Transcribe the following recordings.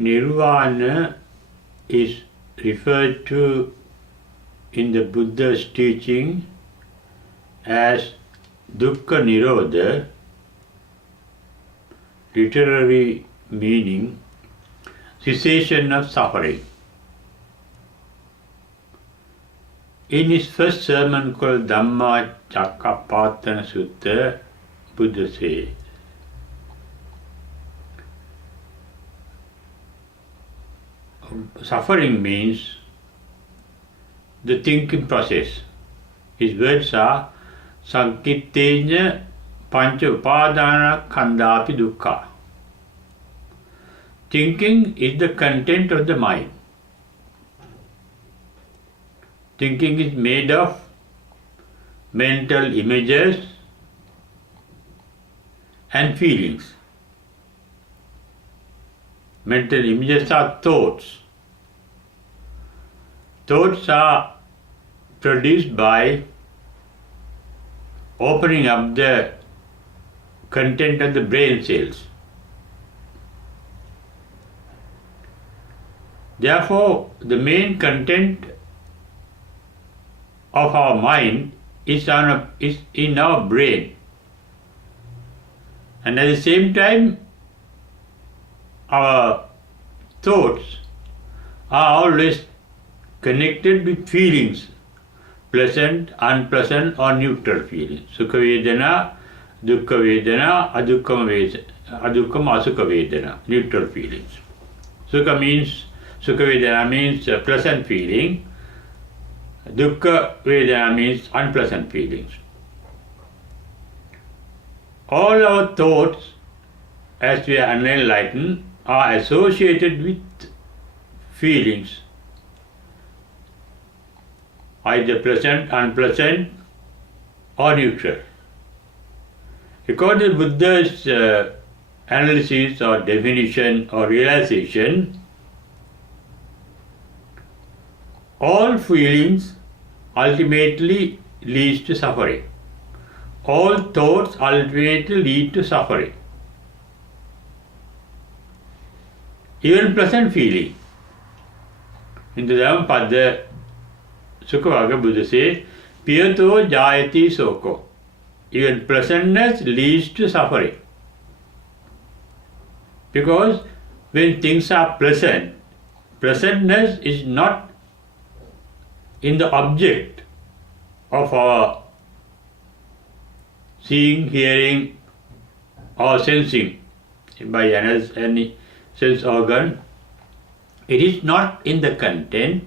Nirvana is referred to in the Buddha's teaching as dukkha nirodha, literary meaning cessation of suffering. In his first sermon called Dhamma Cakkappavattana Sutta, Buddha says, suffering means the thinking process. His words are Sankitteña panca upadana khandāpi dukkha. Thinking is the content of the mind. Thinking is made of mental images and feelings. Mental images are thoughts. Thoughts are produced by opening up the content of the brain cells. Therefore, the main content of our mind is in our brain. And at the same time, our thoughts are always connected with feelings, pleasant, unpleasant or neutral feelings. Sukha vedana, dukkha vedana, adukkha asukha vedana, neutral feelings. Sukha vedana means pleasant feeling. Dukkha vedana means unpleasant feelings. All our thoughts, as we are unenlightened, are associated with feelings, either pleasant, unpleasant or neutral. According to Buddha's analysis or definition or realization, all feelings ultimately leads to suffering. All thoughts ultimately lead to suffering. Even pleasant feeling. In the Dhammapada Sukhavagga, Buddha says, Piyato jayati soko. Even pleasantness leads to suffering. Because when things are pleasant, pleasantness is not in the object of our seeing, hearing or sensing by any sense organ. It is not in the content,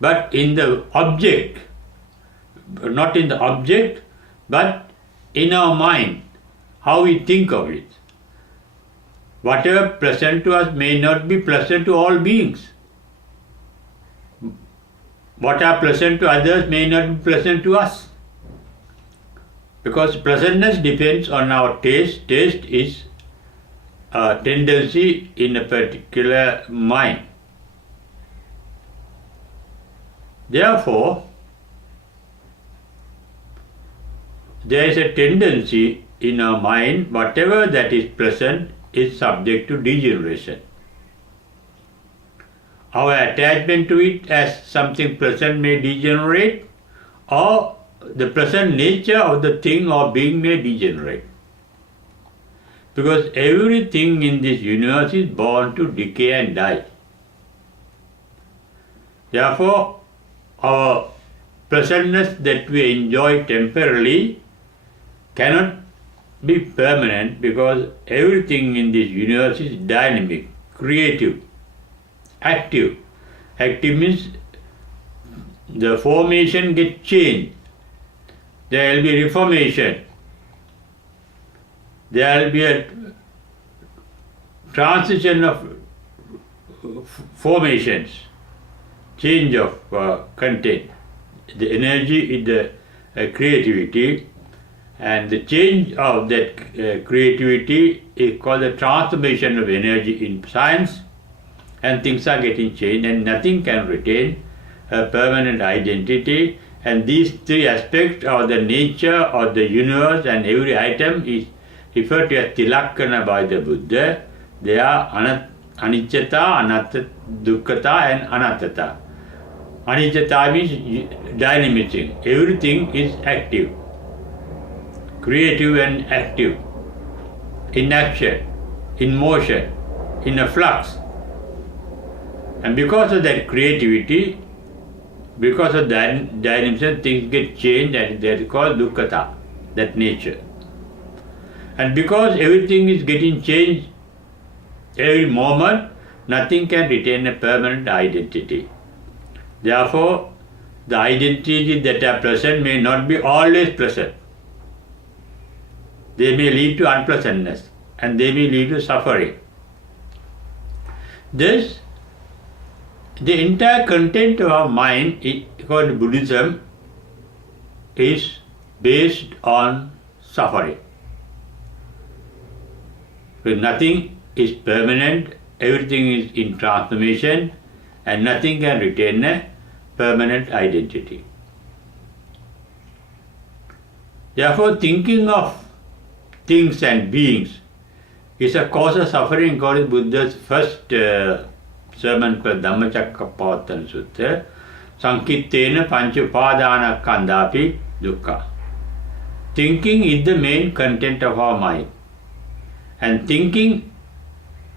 but in the object. Not in the object, but in our mind, how we think of it. Whatever pleasant to us may not be pleasant to all beings. What are pleasant to others may not be pleasant to us. Because pleasantness depends on our taste. Taste is a tendency in a particular mind. Therefore, there is a tendency in our mind, whatever that is pleasant is subject to degeneration. Our attachment to it as something pleasant may degenerate, or the pleasant nature of the thing or being may degenerate. Because everything in this universe is born to decay and die. Therefore, our pleasantness that we enjoy temporarily cannot be permanent, because everything in this universe is dynamic, creative, active. Active means the formation gets changed. There will be reformation. There will be a transition of formations, change of content. The energy is the creativity, and the change of that creativity is called the transformation of energy in science, and things are getting changed, and nothing can retain a permanent identity. And these three aspects of the nature of the universe and every item is referred to as tilakkana by the Buddha. They are anicchata, anatta, dukkata and anattata. Anicchata means dynamism. Everything is active, creative and active, in action, in motion, in a flux. And because of that creativity, because of that dynamism, things get changed and they are called dukkata, that nature. And because everything is getting changed every moment, nothing can retain a permanent identity. Therefore, the identities that are present may not be always present. They may lead to unpleasantness and they may lead to suffering. Thus, the entire content of our mind, according to Buddhism, is based on suffering. So nothing is permanent, everything is in transformation, and nothing can retain a permanent identity. Therefore, thinking of things and beings is a cause of suffering according to Buddha's first sermon called Dhammacakkappavattana Sutta, Sankittena Pancha Upadana Khandapi Dukkha. Thinking is the main content of our mind. And thinking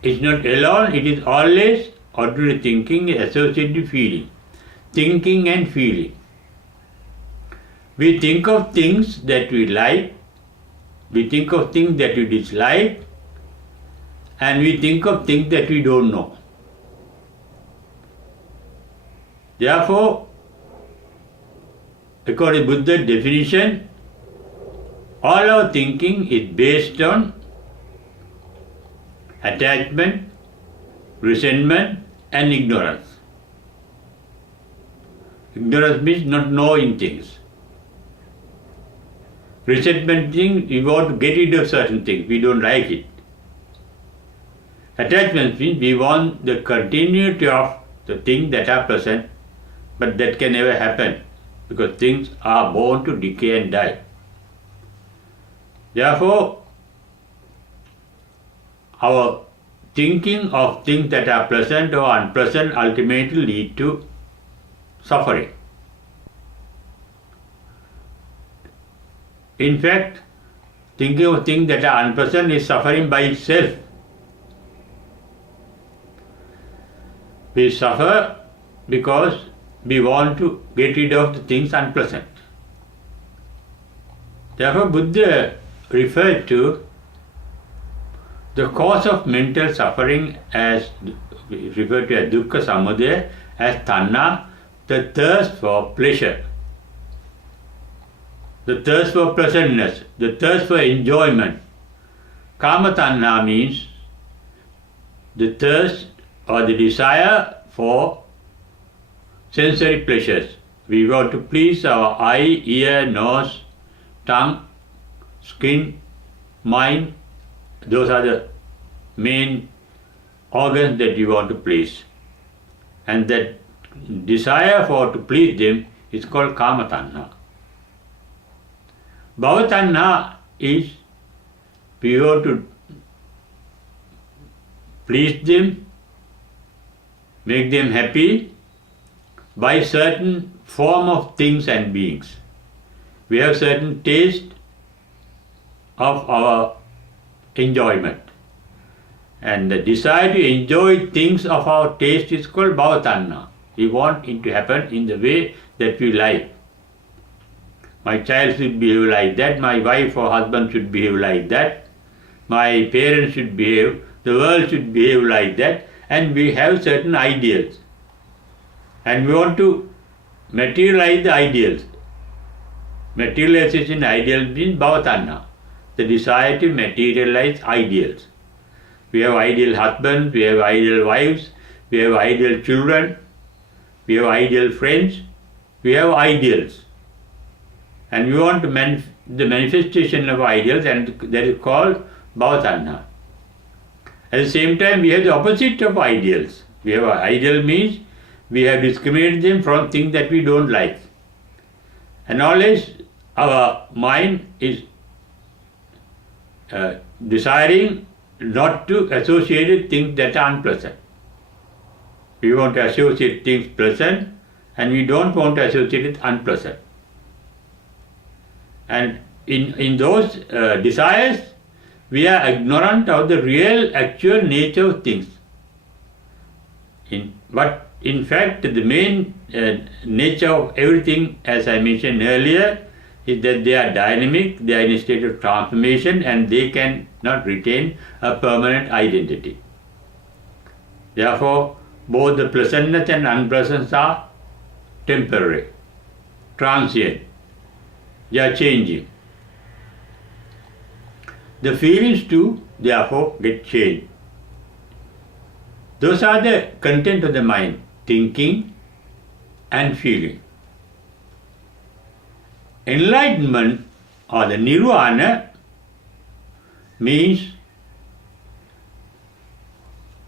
is not alone, it is always ordinary thinking associated with feeling. Thinking and feeling. We think of things that we like, we think of things that we dislike, and we think of things that we don't know. Therefore, according to Buddha's definition, all our thinking is based on attachment, resentment and ignorance. Ignorance means not knowing things. Resentment means we want to get rid of certain things, we don't like it. Attachment means we want the continuity of the things that are present, but that can never happen because things are born to decay and die. Therefore, our thinking of things that are pleasant or unpleasant ultimately lead to suffering. In fact, thinking of things that are unpleasant is suffering by itself. We suffer because we want to get rid of the things unpleasant. Therefore, Buddha referred to the cause of mental suffering as referred to as dukkha samudaya, as tanha, the thirst for pleasure, the thirst for pleasantness, the thirst for enjoyment. Kama tanha means the thirst or the desire for sensory pleasures. We want to please our eye, ear, nose, tongue, skin, mind. Those are the main organs that we want to please. And that desire for to please them is called kama tanha. Bhava tanha is we want to please them, make them happy by certain form of things and beings. We have certain taste of our enjoyment. And the desire to enjoy things of our taste is called bhava tanha. We want it to happen in the way that we like. My child should behave like that, my wife or husband should behave like that, my parents should behave, the world should behave like that, and we have certain ideals. And we want to materialize the ideals. Materialization ideal means bhava tanha, the desire to materialize ideals. We have ideal husbands, we have ideal wives, we have ideal children, we have ideal friends, we have ideals. And we want to the manifestation of ideals, and that is called bhava tanha. At the same time, we have the opposite of ideals. We have ideal means we have discriminated them from things that we don't like. And always our mind is desiring not to associate things that are unpleasant. We want to associate things pleasant and we don't want to associate it unpleasant. And in those desires, we are ignorant of the real, actual nature of things. But in fact, the main nature of everything, as I mentioned earlier, is that they are dynamic, they are in a state of transformation, and they cannot retain a permanent identity. Therefore, both the pleasantness and unpleasantness are temporary, transient, they are changing. The feelings too, therefore, get changed. Those are the content of the mind, thinking and feeling. Enlightenment or the Nirvana means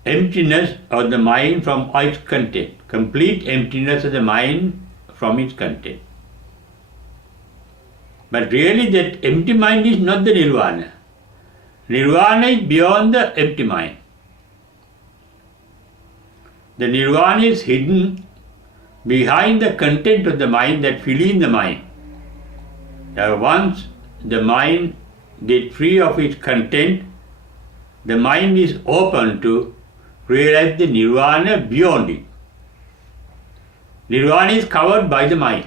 emptiness of the mind from its content, complete emptiness of the mind from its content. But really that empty mind is not the Nirvana. Nirvana is beyond the empty mind. The Nirvana is hidden behind the content of the mind that fills the mind. Once the mind gets free of its content, the mind is open to realize the Nirvana beyond it. Nirvana is covered by the mind.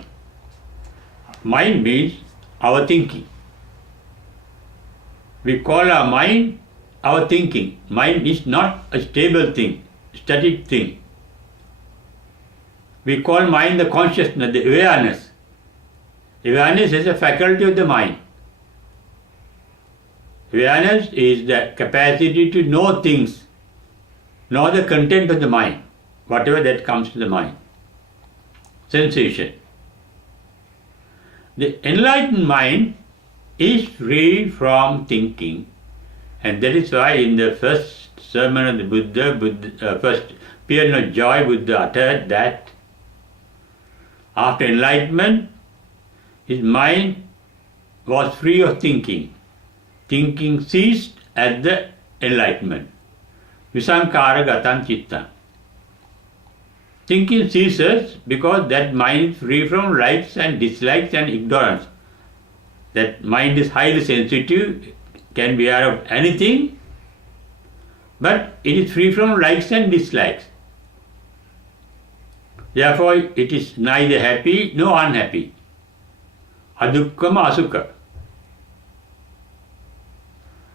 Mind means our thinking. We call our mind our thinking. Mind is not a stable thing, static thing. We call mind the consciousness, the awareness. Awareness is a faculty of the mind. Awareness is the capacity to know things, know the content of the mind, whatever that comes to the mind. Sensation. The enlightened mind is free from thinking, and that is why in the first sermon of the Buddha, first paean of joy, Buddha uttered that after enlightenment, his mind was free of thinking. Thinking ceased at the enlightenment. Visankara gatam citta. Thinking ceases because that mind is free from likes and dislikes and ignorance. That mind is highly sensitive, can be aware of anything, but it is free from likes and dislikes. Therefore, it is neither happy nor unhappy. Adukkama asukha.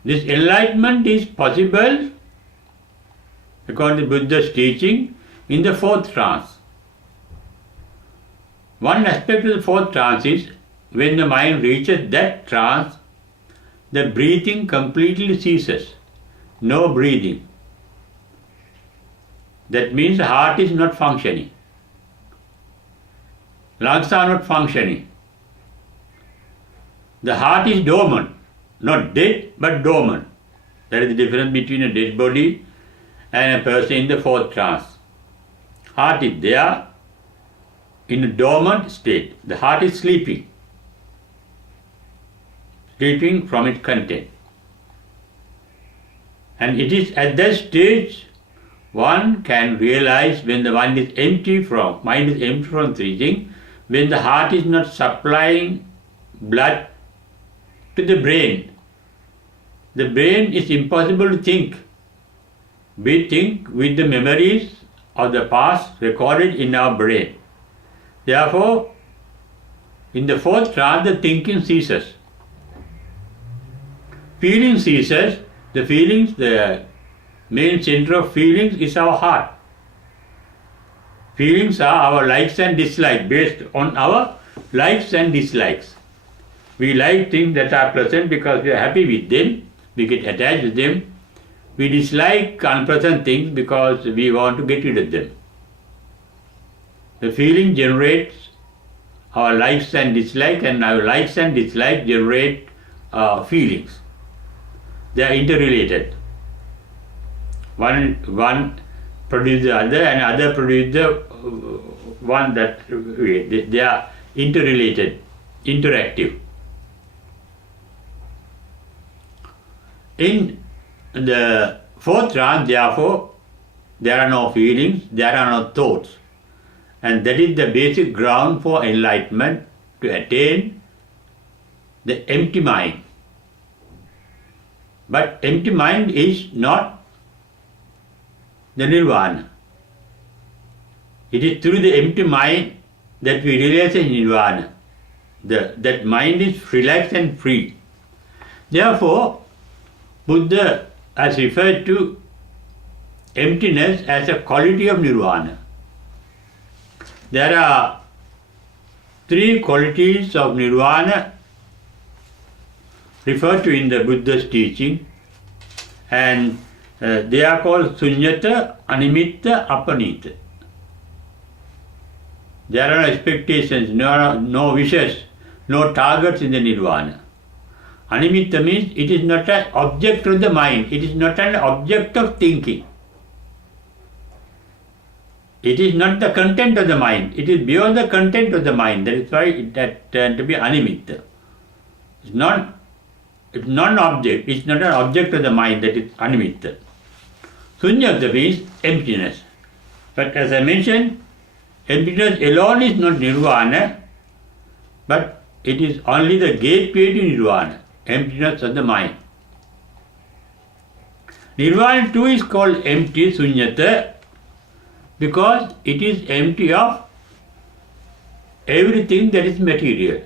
This enlightenment is possible, according to Buddha's teaching, in the fourth trance. One aspect of the fourth trance is when the mind reaches that trance, the breathing completely ceases. No breathing. That means the heart is not functioning. Lungs are not functioning. The heart is dormant, not dead but dormant. That is the difference between a dead body and a person in the fourth trance. Heart is there in a dormant state. The heart is sleeping. Sleeping from its content. And it is at that stage one can realize when the mind is empty from thinking, when the heart is not supplying blood to the brain. The brain is impossible to think. We think with the memories of the past recorded in our brain. Therefore, in the fourth trance, the thinking ceases. Feeling ceases. The feelings, the main center of feelings is our heart. Feelings are our likes and dislikes, based on our likes and dislikes. We like things that are pleasant because we are happy with them, we get attached to them. We dislike unpleasant things because we want to get rid of them. The feeling generates our likes and dislikes, and our likes and dislikes generate feelings. They are interrelated. One produces the other, and other produces the one that they are interrelated, interactive. In the fourth trance, therefore, there are no feelings, there are no thoughts. And that is the basic ground for enlightenment, to attain the empty mind. But empty mind is not the Nirvana. It is through the empty mind that we realize the Nirvana. That mind is relaxed and free. Therefore, Buddha has referred to emptiness as a quality of Nirvana. There are three qualities of Nirvana referred to in the Buddha's teaching, and they are called suññatta, animitta, apanita. There are no expectations, no wishes, no targets in the Nirvana. Animitta means it is not an object of the mind, it is not an object of thinking. It is not the content of the mind, it is beyond the content of the mind. That is why it has to be animitta. It's non-object, it's not an object of the mind, that is animitta. Suññatta means emptiness. But as I mentioned, emptiness alone is not Nirvana, but it is only the gateway to Nirvana, emptiness of the mind. Nirvana too is called empty, suññatta, because it is empty of everything that is material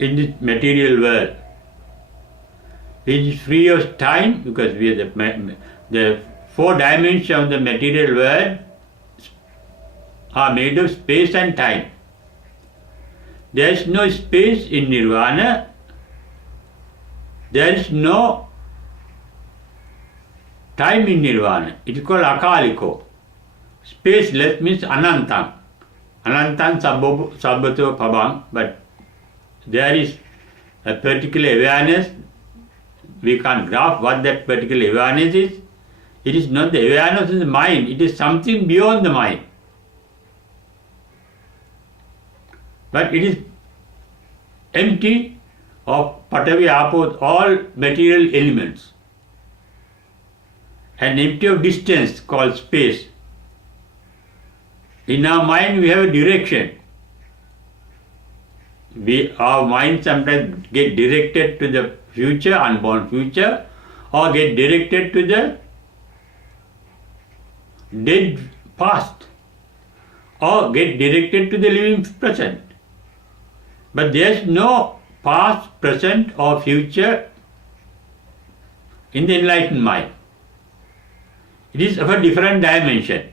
in this material world. It is free of time, because we are the four dimensions of the material world are made of space and time. There is no space in Nirvana, there is no time in Nirvana. It is called akaliko. Spaceless means anantam. Anantam sabbato pabang, but there is a particular awareness. We can't grasp what that particular awareness is. It is not the awareness of the mind, it is something beyond the mind. But it is empty of patavi, apo, all material elements, and empty of distance called space. In our mind we have a direction. Our mind sometimes get directed to the future, unborn future, or get directed to the dead past, or get directed to the living present. But there is no past, present or future in the enlightened mind. It is of a different dimension.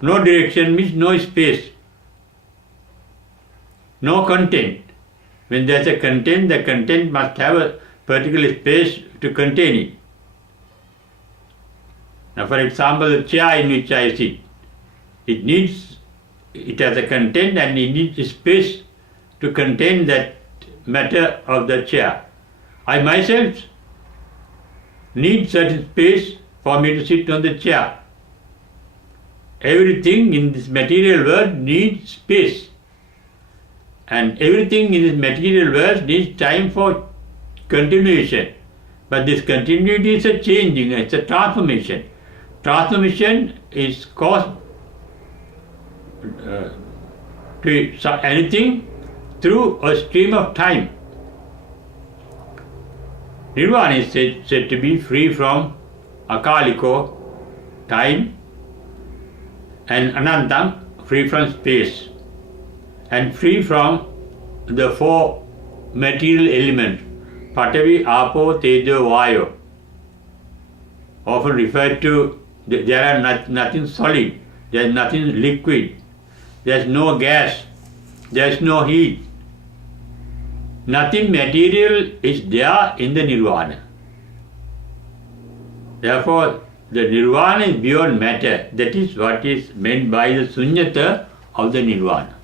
No direction means no space, no content. When there is a content, the content must have a particular space to contain it. Now, for example, the chair in which I sit, it has a content and it needs a space to contain that matter of the chair. I myself need certain space for me to sit on the chair. Everything in this material world needs space, and everything in this material world needs time for continuation. But this continuity is a changing, it's a transformation. Transformation is caused to anything through a stream of time. Nirvana is said to be free from akaliko, time, and anantam, free from space, and free from the four material elements, patavi, apo, tejo, vayo, often referred to. There are nothing solid, there is nothing liquid, there is no gas, there is no heat. Nothing material is there in the Nirvana. Therefore, the Nirvana is beyond matter. That is what is meant by the suññatta of the Nirvana.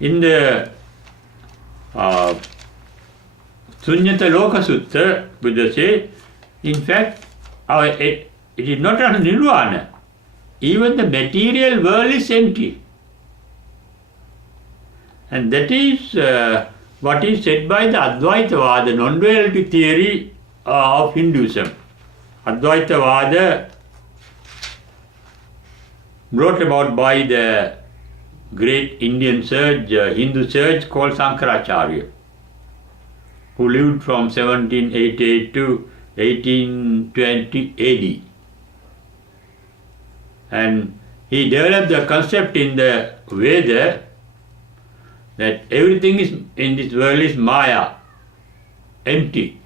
In the Suññatta Loka Sutta, Buddha says, in fact, it is not a Nirvana. Even the material world is empty. And that is what is said by the Advaitavada, non-duality theory of Hinduism. Advaitavada, brought about by the great Indian sage, Hindu sage called Sankaracharya, who lived from 1788 to 1820 AD. And he developed the concept in the Veda that everything is in this world is Maya, empty,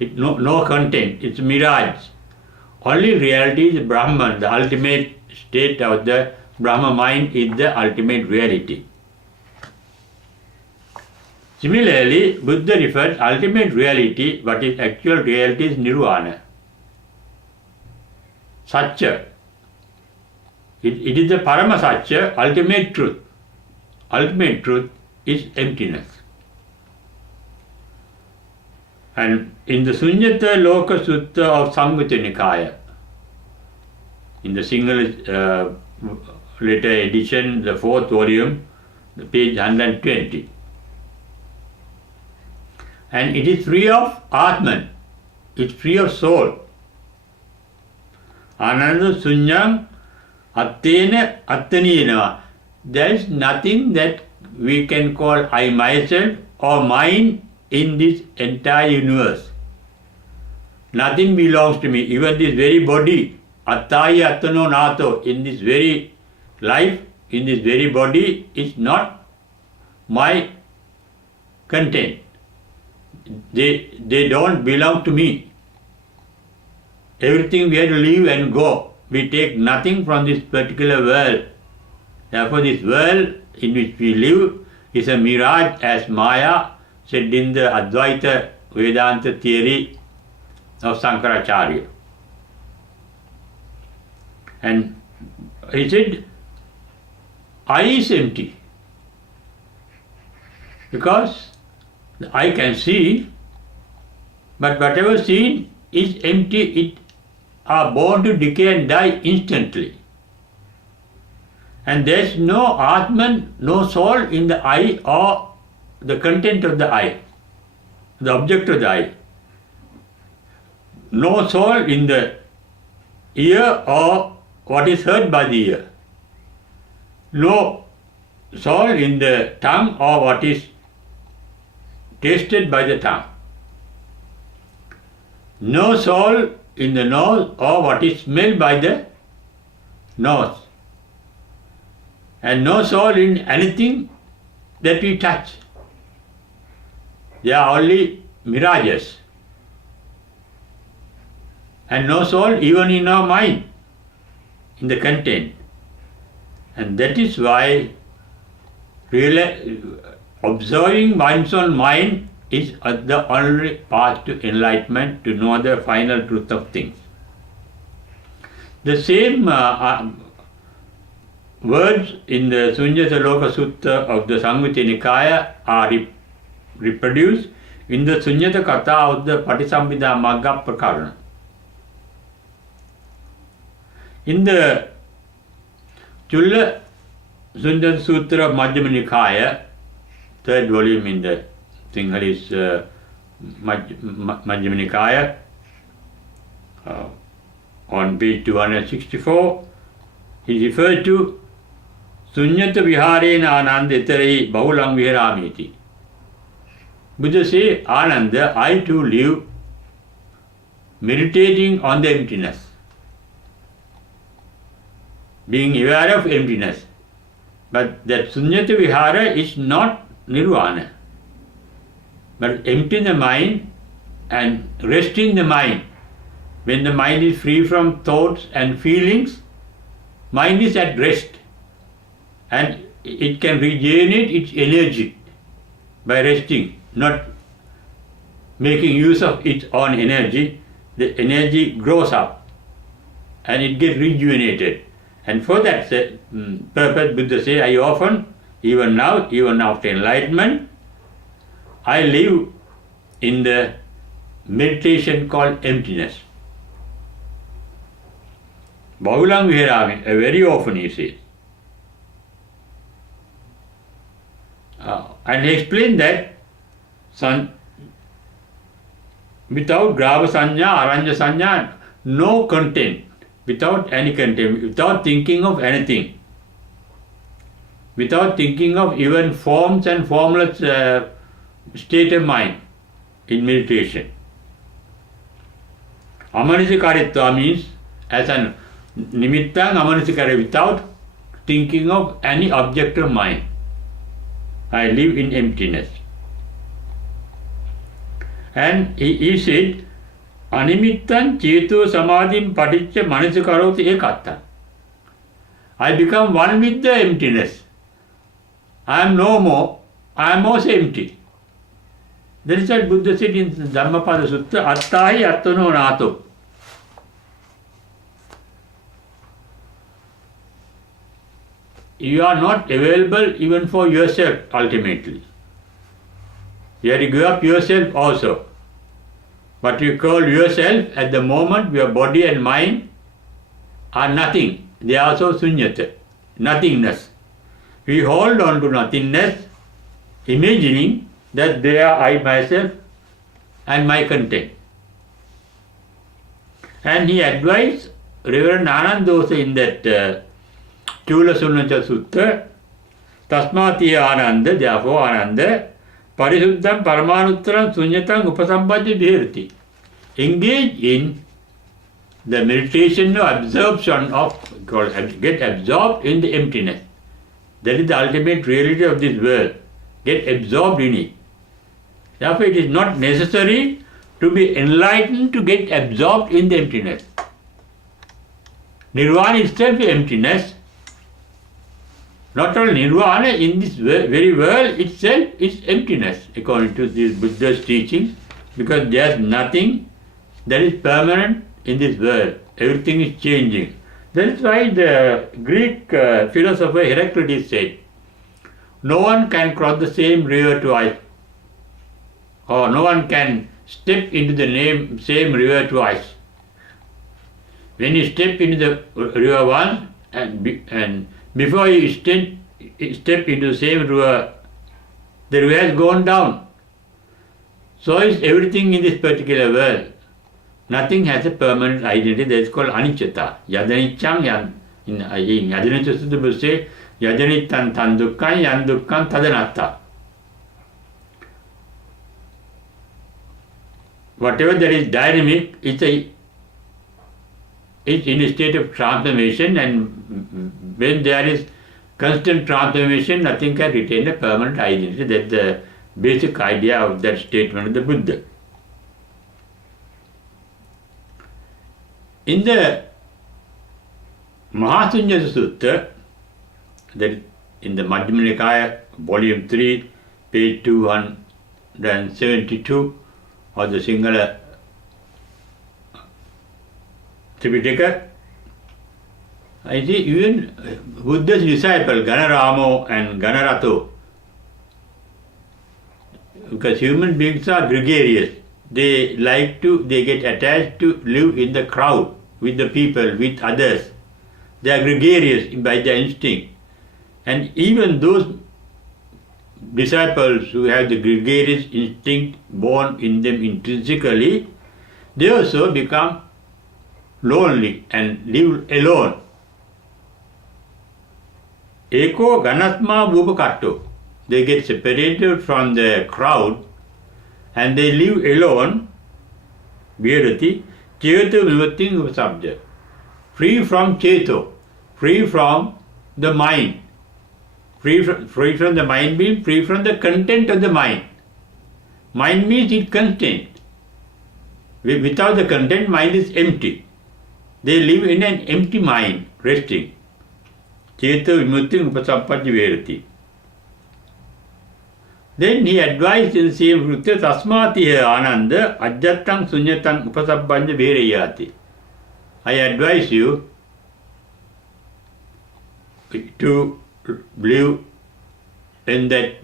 no content, it's mirage. Only reality is Brahman, the ultimate state of the Brahma mind is the ultimate reality. Similarly, Buddha refers ultimate reality, what is actual reality is Nirvana. Satya. It is the Parama Satya, ultimate truth. Ultimate truth is emptiness. And in the Suññatta Loka Sutta of Samyutta Nikaya, in the single letter edition, the 4th volume, page 120. And it is free of Atman, it's free of soul. Ananda suññam attena attanena. There is nothing that we can call I myself or mine in this entire universe. Nothing belongs to me, even this very body, attaya attano nato, in this very life, in this very body is not my content. They don't belong to me. Everything we have to leave and go. We take nothing from this particular world. Therefore, this world in which we live is a mirage, as Maya said in the Advaita Vedanta theory of Sankaracharya. And he said, I is empty. Because the eye can see, but whatever seen is empty, it are born to decay and die instantly. And there is no Atman, no soul in the eye or the content of the eye, the object of the eye. No soul in the ear or what is heard by the ear. No soul in the tongue or what is tasted by the tongue. No soul in the nose or what is smelled by the nose. And no soul in anything that we touch. They are only mirages. And no soul even in our mind, in the content. And that is why really observing one's own mind is the only path to enlightenment, to know the final truth of things. The same words in the Suññatta Loka Sutta of the Samyutta Nikaya are reproduced in the Suññatta Katha of the Patisambhida Magga Prakarana. In the Chulla Suññatta Sutra of Majjhima Nikaya, 3rd volume in the Sinhalese Majjhima Nikaya, on page 264, he refers to Suññatta viharena ananda itarai bahulang viharamiti. Buddha says, Ananda, I too live meditating on the emptiness, being aware of emptiness. But that Suññatta vihara is not Nirvana, but empty the mind and rest in the mind. When the mind is free from thoughts and feelings, mind is at rest and it can regenerate its energy by resting, not making use of its own energy. The energy grows up and it gets rejuvenated. And for that purpose, Buddha says, I often, even now, even after enlightenment, I live in the meditation called emptiness. Bahulang viharami, very often he says. And he explained that without grava sanya, aranya sanya, no content, without any content, without thinking of anything, without thinking of even forms and formless state of mind in meditation. Amanasikaritva means as an nimittang amanasikara, without thinking of any object of mind. I live in emptiness. And he said, Animittan cheto samadhim paticca manasikaroti ekatta. I become one with the emptiness. I am no more, I am also empty. That is what Buddha said in Dhammapada Sutta, Attahi attano nato. You are not available even for yourself ultimately. You have to give up yourself also. But you call yourself at the moment your body and mind are nothing. They are also suññatta, nothingness. We hold on to nothingness, imagining that they are I, myself, and my content. And he advised Reverend Anandosa in that Chula Suññatta Sutta, Tasmati Ananda, therefore Ananda, Parisuddham Paramanutram Suññatam Upasambhajya Viharati. Engage in the meditation of absorption get absorbed in the emptiness. That is the ultimate reality of this world. Get absorbed in it. Therefore, it is not necessary to be enlightened to get absorbed in the emptiness. Nirvana itself is emptiness. Not only Nirvana, in this very world itself is emptiness, according to this Buddha's teaching, because there is nothing that is permanent in this world. Everything is changing. That is why the Greek philosopher Heraclitus said, no one can cross the same river twice, or no one can step into the same river twice. When you step into the river once, and before you step into the same river, the river has gone down. So is everything in this particular world. Nothing has a permanent identity. That is called anicca. Yadaniccam in Yadanitta Sutta will say, Yadanittan tan dukkam yan dukkam tadanatta. Whatever that is dynamic, it's in a state of transformation, and when there is constant transformation, nothing can retain a permanent identity. That's the basic idea of that statement of the Buddha. In the Mahasuññata Sutta, that in the Majjhima Nikaya, volume 3, page 272 of the Sinhala Tripitaka, I see even Buddha's disciple Ganaramo and Ganarato, because human beings are gregarious. They get attached to live in the crowd, with the people, with others. They are gregarious by their instinct. And even those disciples who have the gregarious instinct born in them intrinsically, they also become lonely and live alone. Eko ganasma bhupakatto. They get separated from the crowd and they live alone, viharati, cetovimutti upasambhajya. Free from ceto, free from the mind. Free from the mind means free from the content of the mind. Mind means its content. Without the content, mind is empty. They live in an empty mind, resting. Cetovimutti upasambhajya viharati. Then he advised in the same sutta, Tasmati Ananda, Ajjattam Suññatam Upasambhajya Viharayati. I advise you to live in that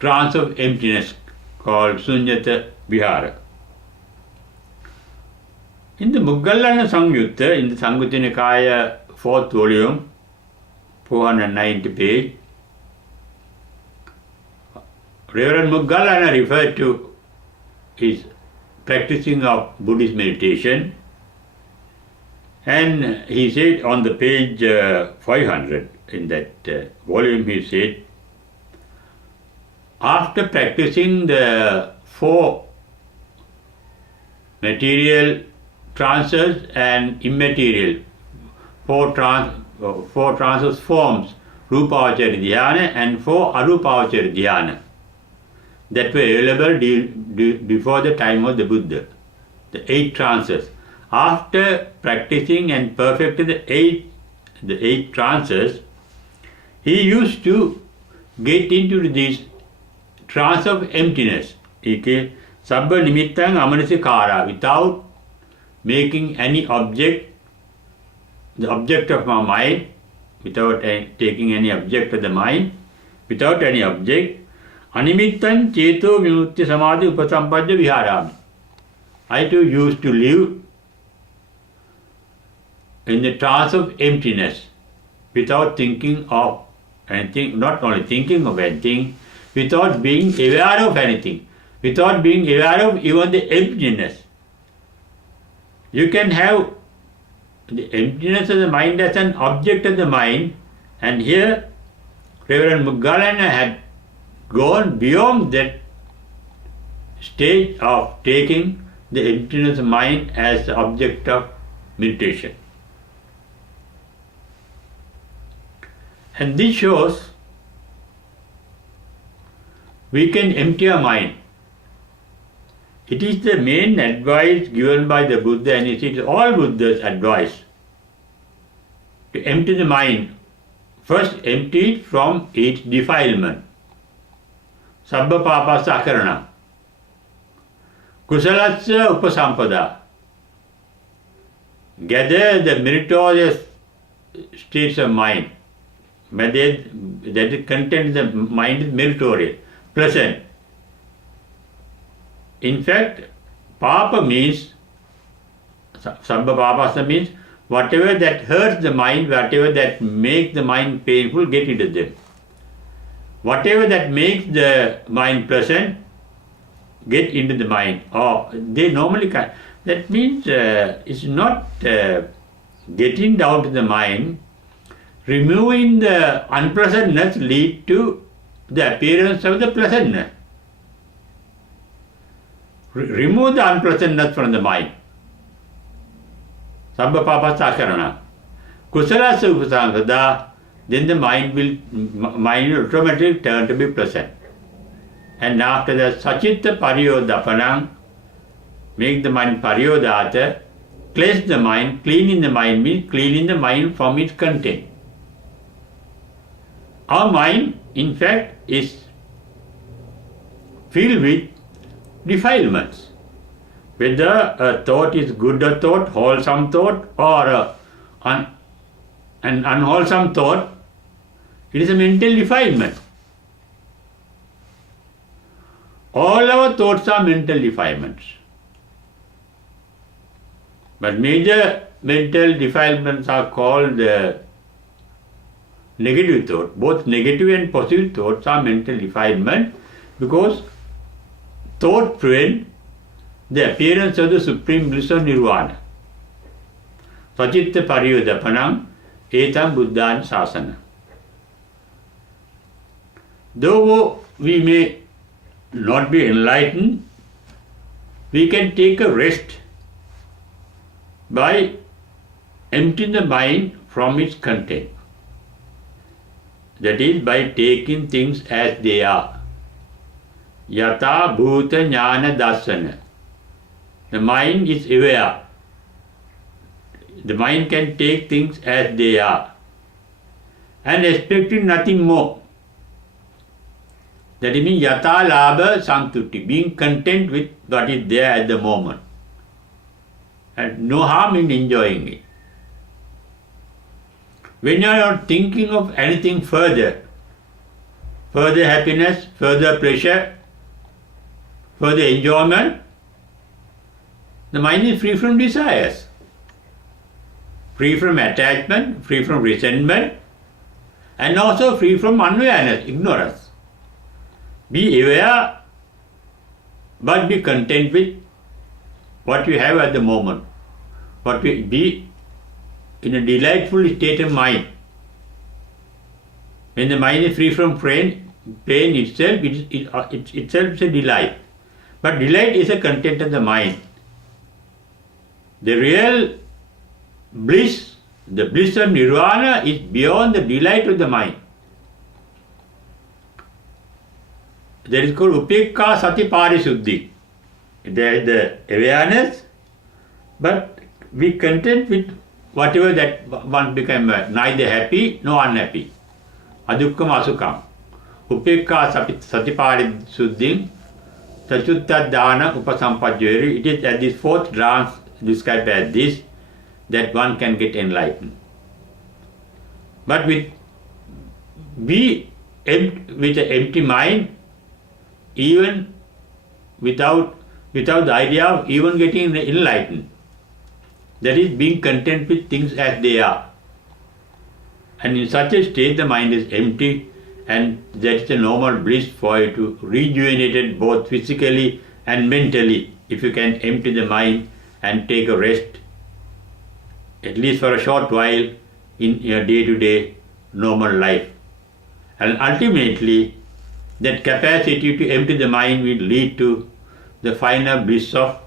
trance of emptiness called Suññatta Vihara. In the Moggallana Samyutta, in the Samyutta Nikaya 4th volume, 490 page, Reverend Moggallana referred to his practicing of Buddhist meditation, and he said on the page 500 in that volume, he said, after practicing the 4 material trances and immaterial 4 trances forms, Rupavachara Dhyana and 4 Arupavachara Dhyana, that were available before the time of the Buddha, the 8 trances. After practicing and perfecting the eight trances, he used to get into this trance of emptiness, sabba nimittang amanasikara, without making any object, the object of my mind, without taking any object of the mind, without any object. Animittan cetovimutti samadhi upasampadya viharami. I too used to live in the trance of emptiness, without thinking of anything, not only thinking of anything, without being aware of anything, without being aware of even the emptiness. You can have the emptiness of the mind as an object of the mind, and here Reverend Moggallana had gone beyond that stage of taking the emptiness of mind as the object of meditation. And this shows we can empty our mind. It is the main advice given by the Buddha, and it is all Buddha's advice to empty the mind. First, empty it from its defilement. Sabba papasa akarana. Kusalasya upasampada. Gather the meritorious states of mind. But that content the mind is meritorious, pleasant. In fact, papa means, sabba papasa means, whatever that hurts the mind, whatever that makes the mind painful, get rid of them. Whatever that makes the mind pleasant, get into the mind. Or they normally can't. That means it's not getting down to the mind. Removing the unpleasantness lead to the appearance of the pleasantness. Remove the unpleasantness from the mind. Sabba papasa akarana. Kusalasa upasampada, then the mind will automatically turn to be pleasant. And after that, sachitta pariyodapanam, make the mind pariyodata, cleanse the mind. Cleaning the mind means cleaning the mind from its content. Our mind, in fact, is filled with defilements. Whether a thought is good a thought, wholesome thought, or an unwholesome thought, it is a mental defilement. All our thoughts are mental defilements. But major mental defilements are called negative thought. Both negative and positive thoughts are mental defilement, because thought prevent the appearance of the supreme bliss of Nirvana. Sachitta pariyodapanam etam buddhan sasana. Though we may not be enlightened, we can take a rest by emptying the mind from its content. That is, by taking things as they are. Yata bhuta jnana darsana. The mind is aware. The mind can take things as they are and expecting nothing more. That means yata labha santuti, being content with what is there at the moment, and no harm in enjoying it. When you are not thinking of anything further happiness, further pleasure, further enjoyment, the mind is free from desires, free from attachment, free from resentment, and also free from unawareness, ignorance. Be aware, but be content with what you have at the moment. Be in a delightful state of mind. When the mind is free from pain itself, it itself is a delight. But delight is a content of the mind. The real bliss, the bliss of Nirvana, is beyond the delight of the mind. That is called upekka sati parisuddhi. There is the awareness, but be content with whatever that one become, neither happy nor unhappy. Adukkam asukam. Upekka sati parisuddhi Sachutta dana upasampajyari. It is at this fourth trance described as this that one can get enlightened. But with an empty mind, even without the idea of even getting enlightened. That is being content with things as they are. And in such a state the mind is empty, and that is a normal bliss for you to rejuvenate it both physically and mentally. If you can empty the mind and take a rest, at least for a short while in your day-to-day normal life. And ultimately, that capacity to empty the mind will lead to the final bliss of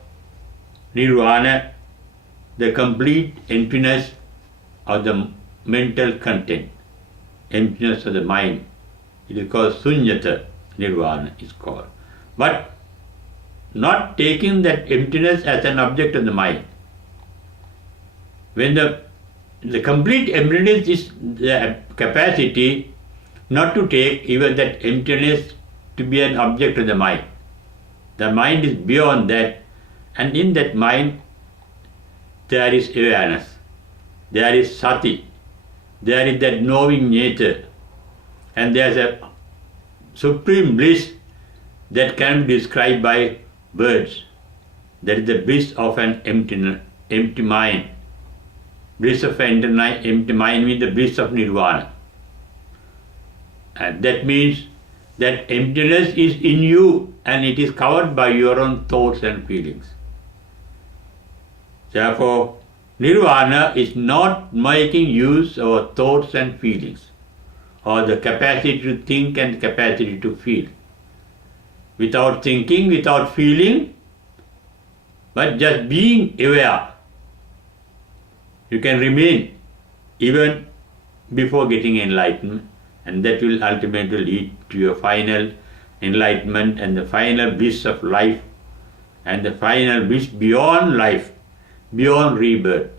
Nirvana, the complete emptiness of the mental content, emptiness of the mind. It is called suññatta, Nirvana is called. But not taking that emptiness as an object of the mind. When the complete emptiness is the capacity not to take even that emptiness to be an object of the mind. The mind is beyond that, and in that mind there is awareness, there is sati, there is that knowing nature, and there is a supreme bliss that can be described by words. That is the bliss of an empty mind. Bliss of an empty mind means the bliss of Nirvana. And that means that emptiness is in you and it is covered by your own thoughts and feelings. Therefore, Nirvana is not making use of our thoughts and feelings, or the capacity to think and capacity to feel. Without thinking, without feeling, but just being aware, you can remain even before getting enlightenment, and that will ultimately lead to your final enlightenment and the final bliss of life and the final bliss beyond life, beyond rebirth.